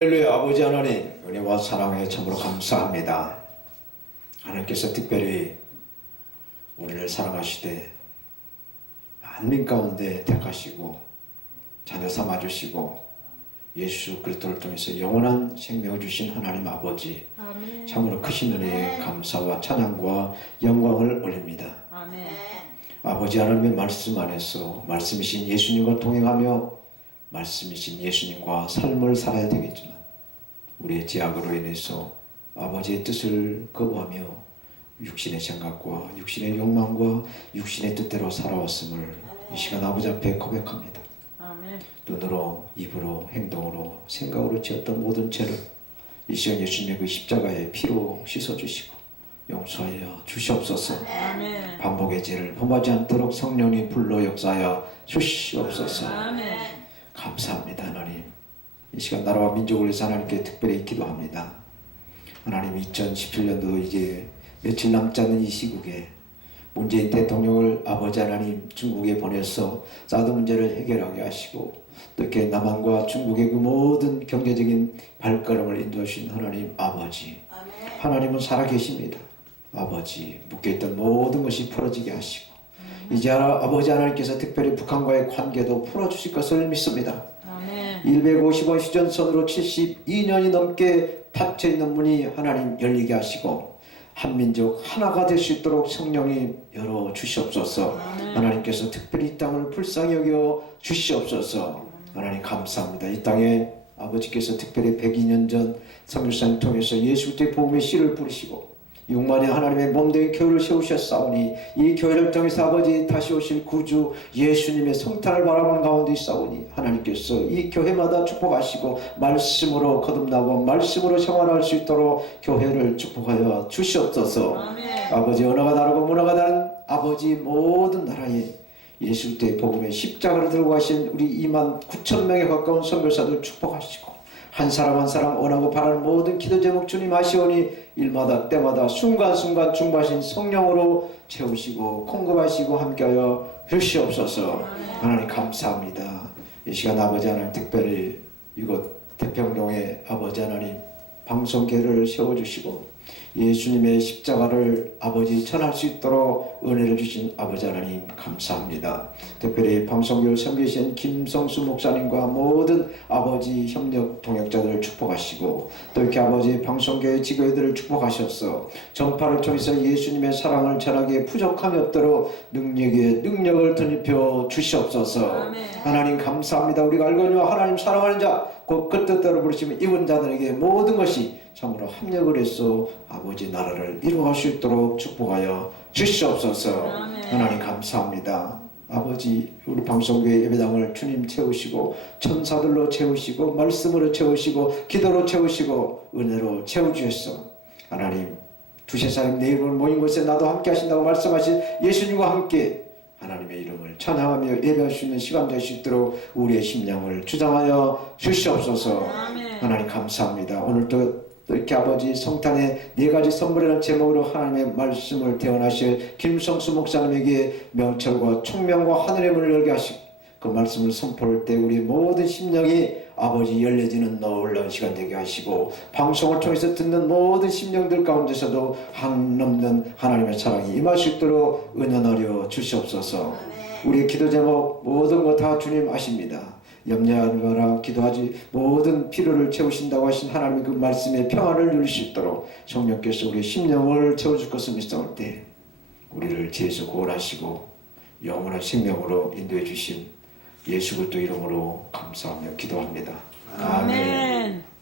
할렐루야 아버지 하나님 은혜와 사랑에 참으로 감사합니다. 하나님께서 특별히 우리를 사랑하시되 만민 가운데 택하시고 자녀 삼아 주시고 예수 그리스도를 통해서 영원한 생명을 주신 하나님 아버지 아멘. 참으로 크신 은혜에 감사와 찬양과 영광을 올립니다. 아멘. 아버지 하나님의 말씀 안에서 말씀이신 예수님과 동행하며 말씀이신 예수님과 삶을 살아야 되겠지만 우리의 제약으로 인해서 아버지의 뜻을 거부하며 육신의 생각과 육신의 욕망과 육신의 뜻대로 살아왔음을 이 시간 아버지 앞에 고백합니다. 눈으로 입으로 행동으로 생각으로 지었던 모든 죄를 이 시간 예수님의 그 십자가의 피로 씻어주시고 용서하여 주시옵소서. 반복의 죄를 범하지 않도록 성령이 불러 역사하여 주시옵소서. 감사합니다 하나님. 이 시간 나라와 민족을 위해서 하나님께 특별히 기도합니다. 하나님 2017년도 이제 며칠 남지 않은 이 시국에 문재인 대통령을 아버지 하나님 중국에 보내서 사드 문제를 해결하게 하시고 또 이렇게 남한과 중국의 그 모든 경제적인 발걸음을 인도하신 하나님 아버지 하나님은 살아계십니다. 아버지 묶여있던 모든 것이 풀어지게 하시고 이제 아버지 하나님께서 특별히 북한과의 관계도 풀어주실 것을 믿습니다. 아멘. 150원 휴전선으로 72년이 넘게 닫혀 있는 문이 하나님 열리게 하시고 한민족 하나가 될 수 있도록 성령이 열어 주시옵소서. 하나님께서 특별히 이 땅을 불쌍히 여겨 주시옵소서. 하나님 감사합니다. 이 땅에 아버지께서 특별히 102년 전 성교사님 통해서 예수 그리스도의 복음의 씨를 부르시고 6만의 하나님의 몸된 교회를 세우셨사오니 이 교회를 통해서 아버지 다시 오실 구주 예수님의 성탄을 바라보는 가운데 있사오니 하나님께서 이 교회마다 축복하시고 말씀으로 거듭나고 말씀으로 생활할 수 있도록 교회를 축복하여 주시옵소서 아멘. 아버지 언어가 다르고 문화가 다른 아버지 모든 나라에 예수 때 복음의 십자가를 들고 가신 우리 2만 9천 명에 가까운 선교사들 축복하시고 한 사람 한 사람 원하고 바라는 모든 기도 제목 주님 아시오니 일마다 때마다 순간순간 중바신 성령으로 채우시고 공급하시고 함께하여 주시옵소서. 하나님 감사합니다. 이 시간 아버지 하나님 특별히 이곳 태평동에 아버지 하나님 방송계를 세워주시고 예수님의 십자가를 아버지 전할 수 있도록 은혜를 주신 아버지 하나님 감사합니다. 특별히 방송교를 섬기신 김성수 목사님과 모든 아버지 협력 동역자들을 축복하시고 또 이렇게 아버지 방송교회 지교회들을 축복하셔서 전파를 통해서 예수님의 사랑을 전하기에 부족함이 없도록 능력에 능력을 덧입혀 주시옵소서. 아멘. 하나님 감사합니다. 우리가 알거니와 하나님 사랑하는 자, 곧 그 뜻대로 부르시면 입은 자들에게 모든 것이 참으로 합력을 해서 아버지 나라를 이루어갈 수 있도록 축복하여 주시옵소서. 아멘. 하나님 감사합니다. 아버지 우리 방송교회 예배당을 주님 채우시고 천사들로 채우시고 말씀으로 채우시고 기도로 채우시고 은혜로 채워주셨어. 하나님 두세 사람 내 이름을 모인 곳에 나도 함께 하신다고 말씀하신 예수님과 함께 하나님의 이름을 찬양하며 예배할 수 있는 시간 될 수 있도록 우리의 심령을 주장하여 주시옵소서. 아멘. 하나님 감사합니다. 오늘도 또 이렇게 아버지 성탄의 네 가지 선물이라는 제목으로 하나님의 말씀을 대언하실 김성수 목사님에게 명철과 총명과 하늘의 문을 열게 하시고 그 말씀을 선포할 때 우리 모든 심령이 아버지 열려지는 놀라운 시간 되게 하시고 방송을 통해서 듣는 모든 심령들 가운데서도 한넘는 하나님의 사랑이 임할 수 있도록 은연하려 주시옵소서. 우리의 기도 제목 모든 거 다 주님 아십니다 염려하지 마라 기도하지 모든 필요를 채우신다고 하신 하나님의 그 말씀의 평안을 누릴 수 있도록 성령께서 우리의 심령을 채워줄 것을 믿사올 때 우리를 죄에서 구원하시고 영원한 생명으로 인도해 주신 예수 그리스도 이름으로 감사하며 기도합니다. 아멘.